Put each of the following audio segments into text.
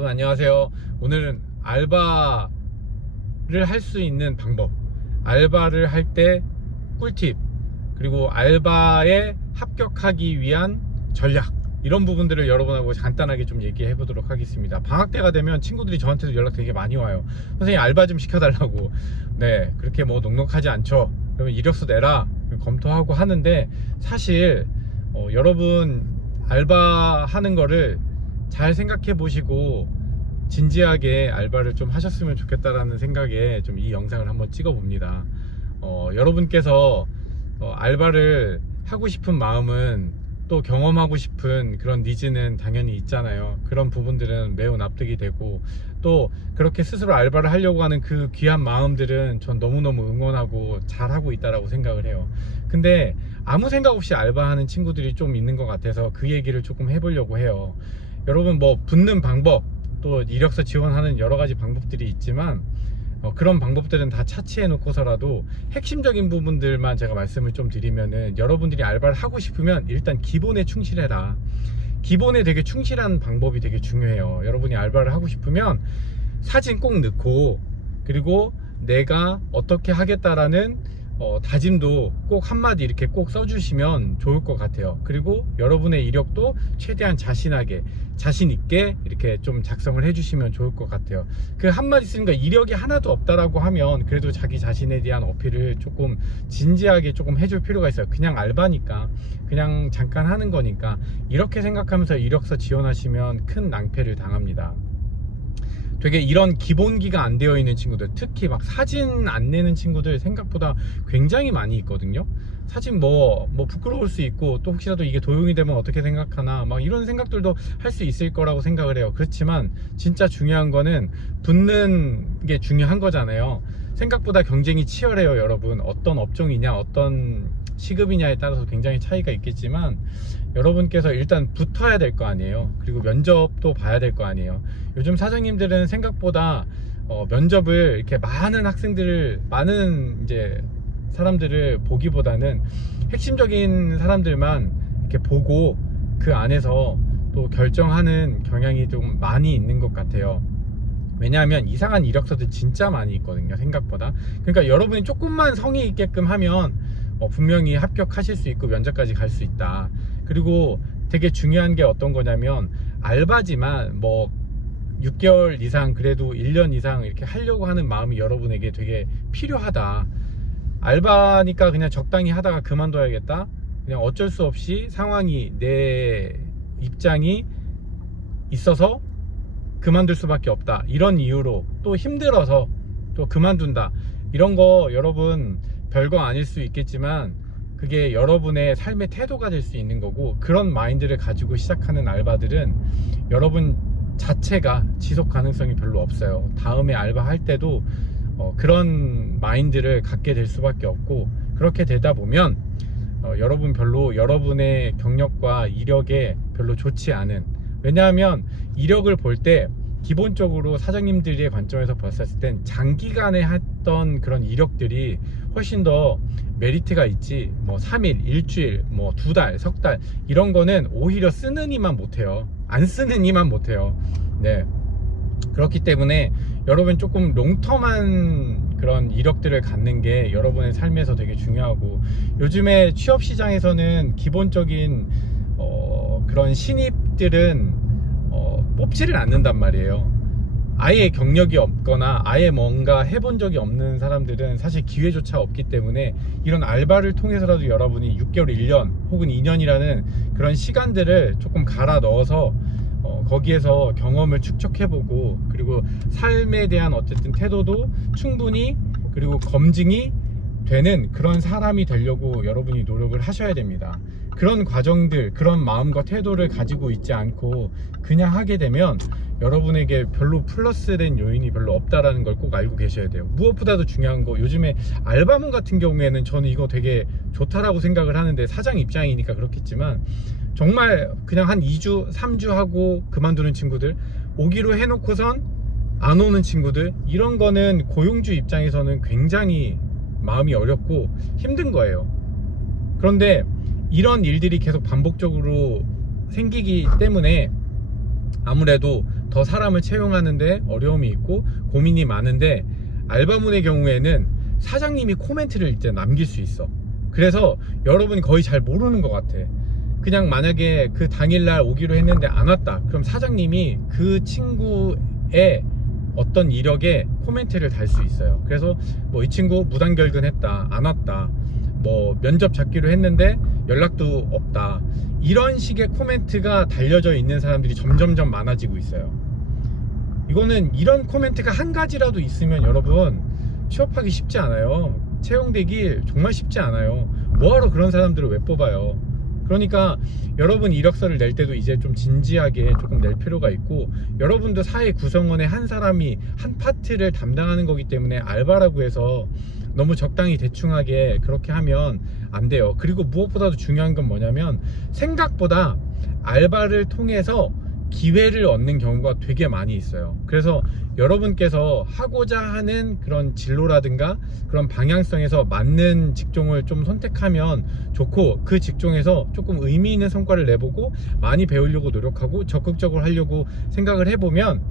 여러분 안녕하세요. 오늘은 알바를 할 수 있는 방법, 알바를 할 때 꿀팁, 그리고 알바에 합격하기 위한 전략, 이런 부분들을 여러분하고 간단하게 좀 얘기해 보도록 하겠습니다. 방학 때가 되면 친구들이 저한테도 연락 되게 많이 와요. 선생님 알바 좀 시켜달라고. 네, 그렇게 뭐 넉넉하지 않죠. 그러면 이력서 내라 검토하고 하는데, 사실 여러분 알바하는 거를 잘 생각해 보시고 진지하게 알바를 좀 하셨으면 좋겠다라는 생각에 좀 이 영상을 한번 찍어 봅니다. 여러분께서 알바를 하고 싶은 마음은, 또 경험하고 싶은 그런 니즈는 당연히 있잖아요. 그런 부분들은 매우 납득이 되고, 또 그렇게 스스로 알바를 하려고 하는 그 귀한 마음들은 전 너무너무 응원하고 잘하고 있다라고 생각을 해요. 근데 아무 생각 없이 알바하는 친구들이 좀 있는 것 같아서 그 얘기를 조금 해보려고 해요. 여러분 뭐 붙는 방법, 또 이력서 지원하는 여러 가지 방법들이 있지만 그런 방법들은 다 차치해 놓고서라도 핵심적인 부분들만 제가 말씀을 좀 드리면은, 여러분들이 알바를 하고 싶으면 일단 기본에 충실해라. 기본에 되게 충실한 방법이 되게 중요해요. 여러분이 알바를 하고 싶으면 사진 꼭 넣고, 그리고 내가 어떻게 하겠다라는 다짐도 꼭 한마디 이렇게 꼭 써주시면 좋을 것 같아요. 그리고 여러분의 이력도 최대한 자신 있게 이렇게 좀 작성을 해주시면 좋을 것 같아요. 그 한마디 쓰니까 이력이 하나도 없다라고 하면 그래도 자기 자신에 대한 어필을 조금 진지하게 조금 해줄 필요가 있어요. 그냥 알바니까, 그냥 잠깐 하는 거니까, 이렇게 생각하면서 이력서 지원하시면 큰 낭패를 당합니다. 되게 이런 기본기가 안 되어 있는 친구들, 특히 막 사진 안 내는 친구들 생각보다 굉장히 많이 있거든요. 사진 뭐 부끄러울 수 있고, 또 혹시라도 이게 도용이 되면 어떻게 생각하나, 막 이런 생각들도 할 수 있을 거라고 생각을 해요. 그렇지만 진짜 중요한 거는 붙는 게 중요한 거잖아요. 생각보다 경쟁이 치열해요. 여러분, 어떤 업종이냐, 어떤 시급이냐에 따라서 굉장히 차이가 있겠지만, 여러분께서 일단 붙어야 될 거 아니에요. 그리고 면접도 봐야 될 거 아니에요. 요즘 사장님들은 생각보다 면접을 이렇게 많은 이제 사람들을 보기보다는 핵심적인 사람들만 이렇게 보고 그 안에서 또 결정하는 경향이 좀 많이 있는 것 같아요. 왜냐하면 이상한 이력서들 진짜 많이 있거든요, 생각보다. 그러니까 여러분이 조금만 성의 있게끔 하면 분명히 합격하실 수 있고 면접까지 갈 수 있다. 그리고 되게 중요한 게 어떤 거냐면, 알바지만 뭐 6개월 이상, 그래도 1년 이상 이렇게 하려고 하는 마음이 여러분에게 되게 필요하다. 알바니까 그냥 적당히 하다가 그만둬야겠다, 그냥 어쩔 수 없이 상황이, 내 입장이 있어서 그만둘 수밖에 없다, 이런 이유로 또 힘들어서 또 그만둔다, 이런 거 여러분 별거 아닐 수 있겠지만 그게 여러분의 삶의 태도가 될 수 있는 거고, 그런 마인드를 가지고 시작하는 알바들은 여러분 자체가 지속 가능성이 별로 없어요. 다음에 알바 할 때도 그런 마인드를 갖게 될 수밖에 없고, 그렇게 되다 보면 여러분 별로 여러분의 경력과 이력에 별로 좋지 않은, 왜냐하면 이력을 볼 때 기본적으로 사장님들의 관점에서 봤을 땐 장기간에 했던 그런 이력들이 훨씬 더 메리트가 있지, 뭐 3일, 일주일, 뭐 2달, 석 달, 이런 거는 오히려 쓰는 이만 못해요. 안 쓰는 이만 못해요. 네. 그렇기 때문에 여러분 조금 롱텀한 그런 이력들을 갖는 게 여러분의 삶에서 되게 중요하고, 요즘에 취업 시장에서는 기본적인 그런 신입들은 뽑지를 않는단 말이에요. 아예 경력이 없거나 아예 뭔가 해본 적이 없는 사람들은 사실 기회조차 없기 때문에, 이런 알바를 통해서라도 여러분이 6개월, 1년 혹은 2년이라는 그런 시간들을 조금 갈아 넣어서 거기에서 경험을 축적해보고, 그리고 삶에 대한 어쨌든 태도도 충분히, 그리고 검증이 되는 그런 사람이 되려고 여러분이 노력을 하셔야 됩니다. 그런 과정들, 그런 마음과 태도를 가지고 있지 않고 그냥 하게 되면 여러분에게 별로 플러스된 요인이 별로 없다라는 걸 꼭 알고 계셔야 돼요. 무엇보다도 중요한 거, 요즘에 알바몬 같은 경우에는 저는 이거 되게 좋다라고 생각을 하는데, 사장 입장이니까 그렇겠지만 정말 그냥 한 2주, 3주 하고 그만두는 친구들, 오기로 해놓고선 안 오는 친구들, 이런 거는 고용주 입장에서는 굉장히 마음이 어렵고 힘든 거예요. 그런데 이런 일들이 계속 반복적으로 생기기 때문에 아무래도 더 사람을 채용하는데 어려움이 있고 고민이 많은데, 알바문의 경우에는 사장님이 코멘트를 이제 남길 수 있어. 그래서 여러분이 거의 잘 모르는 것 같아. 그냥 만약에 그 당일날 오기로 했는데 안 왔다, 그럼 사장님이 그 친구의 어떤 이력에 코멘트를 달 수 있어요. 그래서 뭐 이 친구 무단결근했다, 안 왔다, 뭐 면접 잡기로 했는데 연락도 없다, 이런 식의 코멘트가 달려져 있는 사람들이 점점점 많아지고 있어요. 이거는 이런 코멘트가 한 가지라도 있으면 여러분 취업하기 쉽지 않아요. 채용되기 정말 쉽지 않아요. 뭐하러 그런 사람들을 왜 뽑아요? 그러니까 여러분 이력서를 낼 때도 이제 좀 진지하게 조금 낼 필요가 있고, 여러분도 사회 구성원의 한 사람이 한 파트를 담당하는 거기 때문에 알바라고 해서 너무 적당히 대충하게 그렇게 하면 안 돼요. 그리고 무엇보다도 중요한 건 뭐냐면, 생각보다 알바를 통해서 기회를 얻는 경우가 되게 많이 있어요. 그래서 여러분께서 하고자 하는 그런 진로라든가 그런 방향성에서 맞는 직종을 좀 선택하면 좋고, 그 직종에서 조금 의미 있는 성과를 내보고 많이 배우려고 노력하고 적극적으로 하려고 생각을 해보면,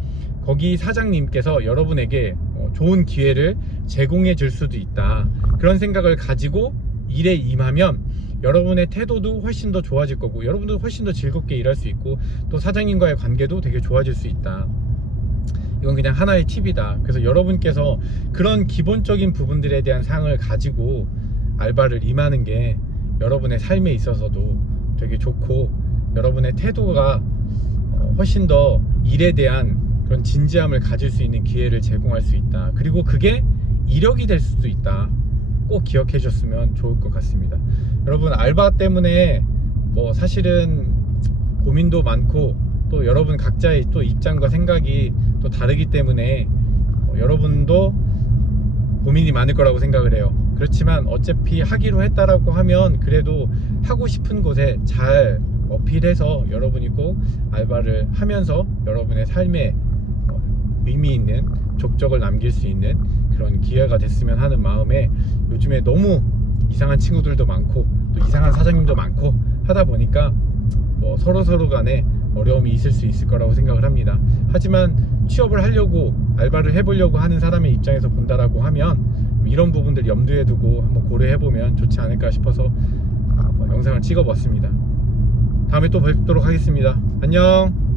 거기 사장님께서 여러분에게 좋은 기회를 제공해 줄 수도 있다. 그런 생각을 가지고 일에 임하면 여러분의 태도도 훨씬 더 좋아질 거고, 여러분도 훨씬 더 즐겁게 일할 수 있고, 또 사장님과의 관계도 되게 좋아질 수 있다. 이건 그냥 하나의 팁이다. 그래서 여러분께서 그런 기본적인 부분들에 대한 사항을 가지고 알바를 임하는 게 여러분의 삶에 있어서도 되게 좋고, 여러분의 태도가 훨씬 더 일에 대한 그런 진지함을 가질 수 있는 기회를 제공할 수 있다. 그리고 그게 이력이 될 수도 있다. 꼭 기억해 주셨으면 좋을 것 같습니다. 여러분, 알바 때문에 뭐 사실은 고민도 많고, 또 여러분 각자의 또 입장과 생각이 또 다르기 때문에 여러분도 고민이 많을 거라고 생각을 해요. 그렇지만 어차피 하기로 했다라고 하면 그래도 하고 싶은 곳에 잘 어필해서 여러분이 꼭 알바를 하면서 여러분의 삶에 의미 있는 족적을 남길 수 있는 그런 기회가 됐으면 하는 마음에, 요즘에 너무 이상한 친구들도 많고 또 이상한 사장님도 많고 하다 보니까 뭐 서로 간에 어려움이 있을 수 있을 거라고 생각을 합니다. 하지만 취업을 하려고 알바를 해보려고 하는 사람의 입장에서 본다라고 하면 이런 부분들 염두에 두고 한번 고려해보면 좋지 않을까 싶어서 영상을 찍어봤습니다. 다음에 또 뵙도록 하겠습니다. 안녕.